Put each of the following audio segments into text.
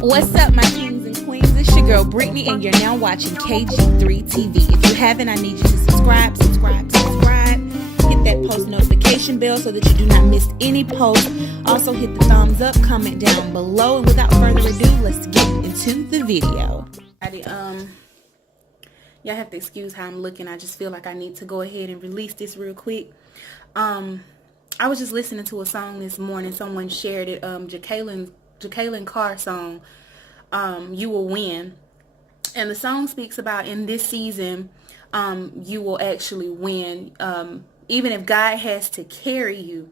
What's up, my kings and queens? It's your girl Brittany, and you're now watching KG3 TV. If you haven't, I need you to subscribe. Hit that post notification bell so that you do not miss any post. Also, hit the thumbs up, comment down below, and without further ado, let's get into the video. Y'all have to excuse how I'm looking. I just feel like I need to go ahead and release this real quick. I was just listening to a song this morning. Someone shared it. Jacqueline Carr song, You Will Win. And the song speaks about in this season, you will actually win. Even if God has to carry you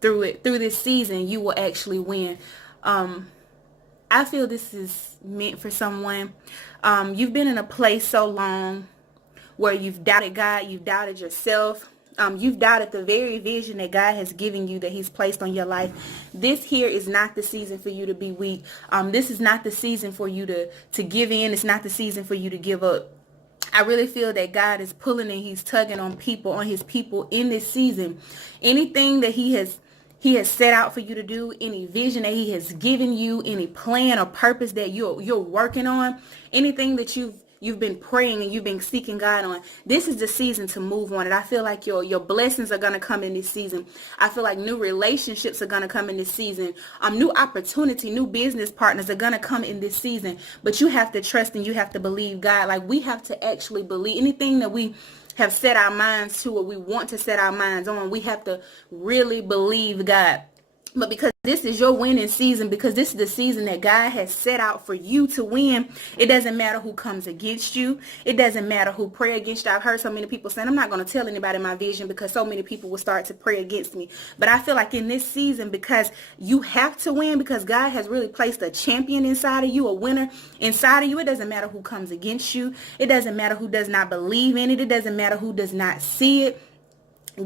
through this season, you will actually win. I feel this is meant for someone. You've been in a place so long where you've doubted God, you've doubted yourself. You've doubted the very vision that God has given you, that he's placed on your life. This here is not the season for you to be weak. This is not the season for you to give in. It's not the season for you to give up. I really feel that God is pulling and he's tugging on his people in this season. Anything that he has set out for you to do, any vision that he has given you, any plan or purpose that you're working on, anything that you've been praying and you've been seeking God on, this is the season to move on it. I feel like your blessings are going to come in this season. I feel like new relationships are going to come in this season. New opportunity, new business partners are going to come in this season. But you have to trust and you have to believe God. Like, we have to actually believe anything that we have set our minds to or we want to set our minds on. We have to really believe God. But because this is your winning season, because this is the season that God has set out for you to win, it doesn't matter who comes against you. It doesn't matter who pray against you. I've heard so many people saying, I'm not going to tell anybody my vision because so many people will start to pray against me. But I feel like in this season, because you have to win, because God has really placed a champion inside of you, a winner inside of you, it doesn't matter who comes against you. It doesn't matter who does not believe in it. It doesn't matter who does not see it.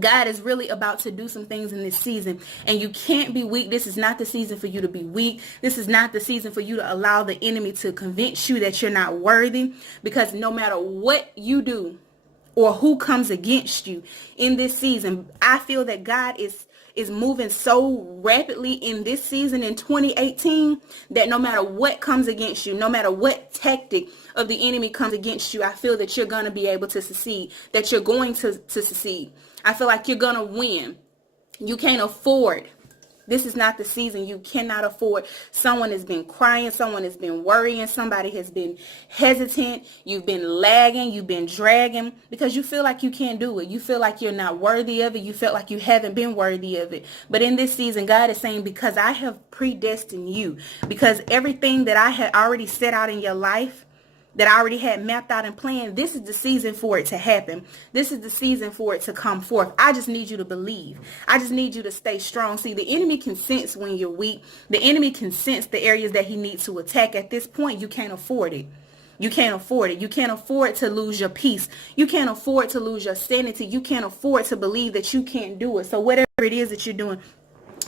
God is really about to do some things in this season, and you can't be weak. This is not the season for you to be weak. This is not the season for you to allow the enemy to convince you that you're not worthy, because no matter what you do or who comes against you in this season, I feel that God is moving so rapidly in this season in 2018 that no matter what comes against you, no matter what tactic of the enemy comes against you, I feel that you're going to be able to succeed, that you're going to succeed. I feel like you're going to win. You can't afford. This is not the season. You cannot afford. Someone has been crying. Someone has been worrying. Somebody has been hesitant. You've been lagging. You've been dragging because you feel like you can't do it. You feel like you're not worthy of it. You felt like you haven't been worthy of it. But in this season, God is saying, because I have predestined you, because everything that I had already set out in your life, that I already had mapped out and planned, this is the season for it to happen. This is the season for it to come forth. I just need you to believe. I just need you to stay strong. See, the enemy can sense when you're weak. The enemy can sense the areas that he needs to attack. At this point, you can't afford it. You can't afford it. You can't afford to lose your peace. You can't afford to lose your sanity. You can't afford to believe that you can't do it. So whatever it is that you're doing,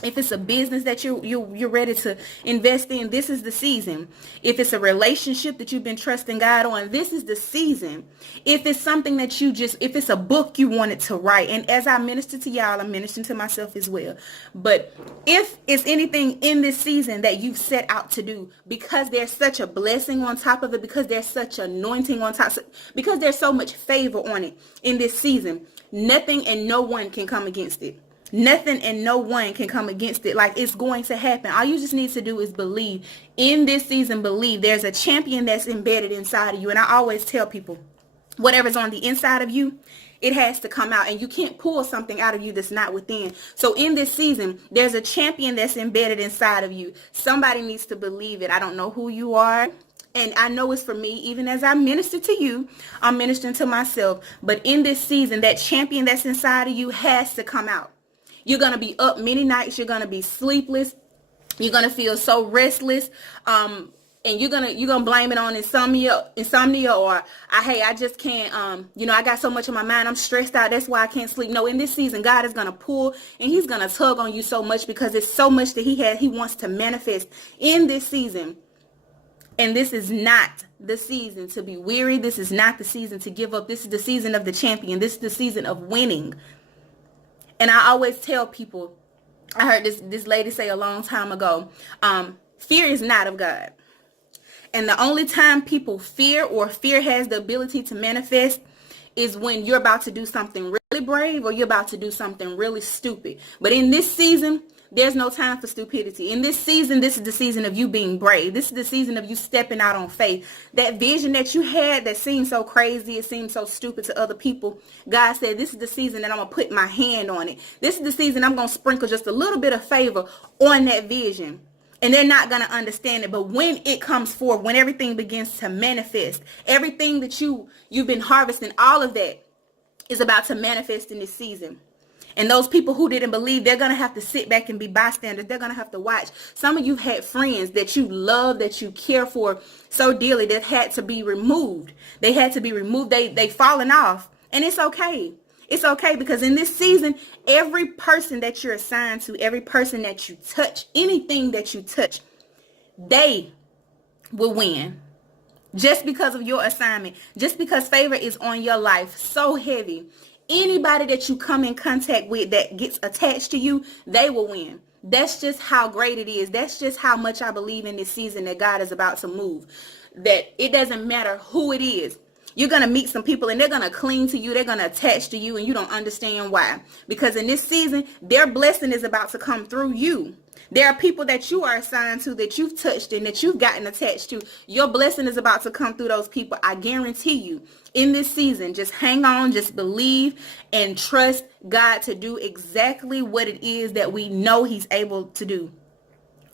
if it's a business that you're ready to invest in, this is the season. If it's a relationship that you've been trusting God on, this is the season. If it's something that if it's a book you wanted to write, and as I minister to y'all, I'm ministering to myself as well. But if it's anything in this season that you've set out to do, because there's such a blessing on top of it, because there's such anointing on top, because there's so much favor on it in this season, nothing and no one can come against it. Nothing and no one can come against it. Like, it's going to happen. All you just need to do is believe. In this season, believe. There's a champion that's embedded inside of you. And I always tell people, whatever's on the inside of you, it has to come out. And you can't pull something out of you that's not within. So in this season, there's a champion that's embedded inside of you. Somebody needs to believe it. I don't know who you are. And I know it's for me. Even as I minister to you, I'm ministering to myself. But in this season, that champion that's inside of you has to come out. You're going to be up many nights. You're going to be sleepless. You're going to feel so restless. And you're going to blame it on insomnia or I just can't, I got so much on my mind. I'm stressed out. That's why I can't sleep. No, in this season, God is going to pull and he's going to tug on you so much, because it's so much that he wants to manifest in this season. And this is not the season to be weary. This is not the season to give up. This is the season of the champion. This is the season of winning. And I always tell people, I heard this lady say a long time ago, fear is not of God. And the only time people fear, or fear has the ability to manifest, is when you're about to do something really brave, or you're about to do something really stupid. But in this season, there's no time for stupidity. In this season, this is the season of you being brave. This is the season of you stepping out on faith. That vision that you had that seemed so crazy, it seemed so stupid to other people, God said, this is the season that I'm going to put my hand on it. This is the season I'm going to sprinkle just a little bit of favor on that vision. And they're not going to understand it. But when it comes forth, when everything begins to manifest, everything that you've been harvesting, all of that is about to manifest in this season. And those people who didn't believe, they're going to have to sit back and be bystanders. They're going to have to watch. Some of you had friends that you love, that you care for so dearly, that had to be removed. They had to be removed. They fallen off. And it's okay. It's okay, because in this season, every person that you're assigned to, every person that you touch, anything that you touch, they will win. Just because of your assignment, just because favor is on your life so heavy, anybody that you come in contact with that gets attached to you, they will win. That's just how great it is. That's just how much I believe in this season that God is about to move. That it doesn't matter who it is. You're going to meet some people and they're going to cling to you. They're going to attach to you, and you don't understand why. Because in this season, their blessing is about to come through you. There are people that you are assigned to, that you've touched and that you've gotten attached to. Your blessing is about to come through those people. I guarantee you, in this season, just hang on, just believe and trust God to do exactly what it is that we know he's able to do.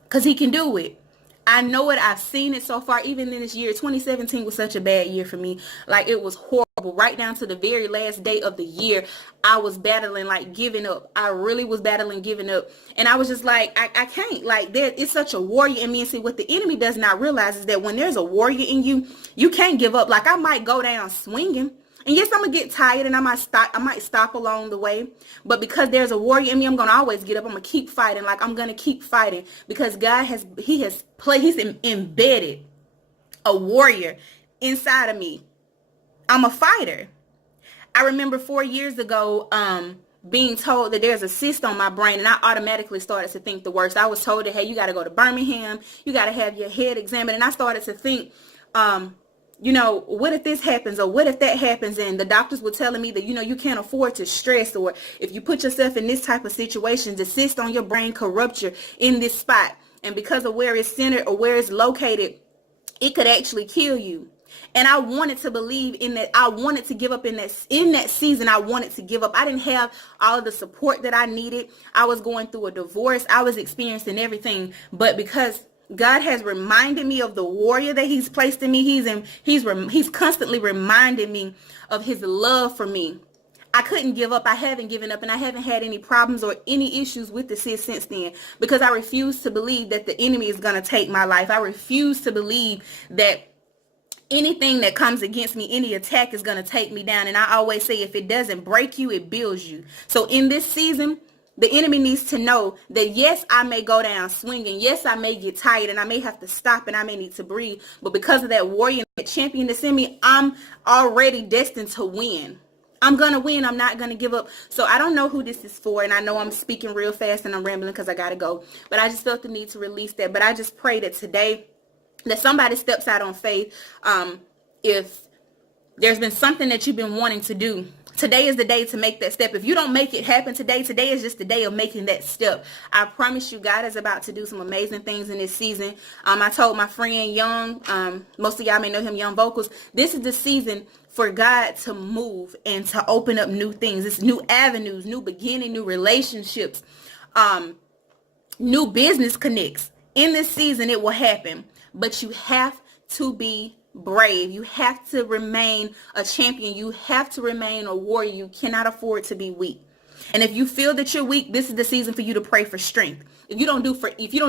Because he can do it. I know it. I've seen it so far. Even in this year, 2017 was such a bad year for me. Like, it was horrible. Right down to the very last day of the year, I was battling, like, giving up. I really was battling giving up. And I was just like, I can't. Like, it's such a warrior in me. And see, what the enemy does not realize is that when there's a warrior in you, you can't give up. Like, I might go down swinging. And yes, I'm going to get tired and I might stop along the way. But because there's a warrior in me, I'm going to always get up. I'm going to keep fighting. Like, I'm going to keep fighting because God he's embedded a warrior inside of me. I'm a fighter. I remember 4 years ago, being told that there's a cyst on my brain, and I automatically started to think the worst. I was told that, hey, you got to go to Birmingham. You got to have your head examined. And I started to think, what if this happens, or what if that happens? And the doctors were telling me that, you can't afford to stress, or if you put yourself in this type of situation, the cyst on your brain could rupture in this spot. And because of where it's centered or where it's located, it could actually kill you. And I wanted to believe in that. I wanted to give up in that season. I wanted to give up. I didn't have all of the support that I needed. I was going through a divorce. I was experiencing everything. But because God has reminded me of the warrior that he's placed in me, he's constantly reminding me of his love for me. I couldn't give up. I haven't given up, and I haven't had any problems or any issues with the cyst since then, because I refuse to believe that the enemy is going to take my life. I refuse to believe that anything that comes against me, any attack, is going to take me down. And I always say, if it doesn't break you, it builds you. So in this season, the enemy needs to know that, yes, I may go down swinging. Yes, I may get tired and I may have to stop and I may need to breathe. But because of that warrior, that champion that's in me, I'm already destined to win. I'm going to win. I'm not going to give up. So I don't know who this is for. And I know I'm speaking real fast and I'm rambling because I got to go. But I just felt the need to release that. But I just pray that today that somebody steps out on faith. If there's been something that you've been wanting to do, today is the day to make that step. If you don't make it happen today is just the day of making that step. I promise you, God is about to do some amazing things in this season. I told my friend Young, most of y'all may know him, Young Vocals, this is the season for God to move and to open up new things. It's new avenues, new beginning, new relationships, new business connects. In this season, it will happen. But you have to be brave. You have to remain a champion. You have to remain a warrior. You cannot afford to be weak. And if you feel that you're weak, this is the season for you to pray for strength. If you don't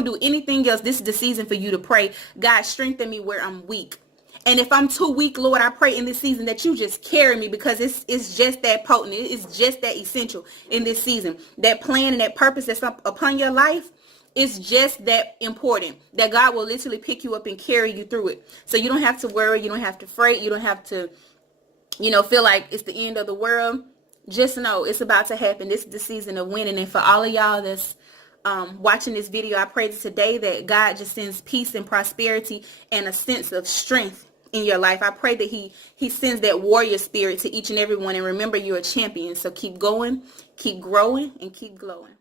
do anything else, this is the season for you to pray, God, strengthen me where I'm weak. And if I'm too weak, Lord, I pray in this season that you just carry me, because it's just that potent. It's just that essential in this season. That plan and that purpose that's upon your life, it's just that important that God will literally pick you up and carry you through it. So you don't have to worry. You don't have to fret. You don't have to, feel like it's the end of the world. Just know it's about to happen. This is the season of winning. And for all of y'all that's watching this video. I pray today that God just sends peace and prosperity and a sense of strength in your life. I pray that he sends that warrior spirit to each and every one. And remember, you're a champion. So keep going, keep growing, and keep glowing.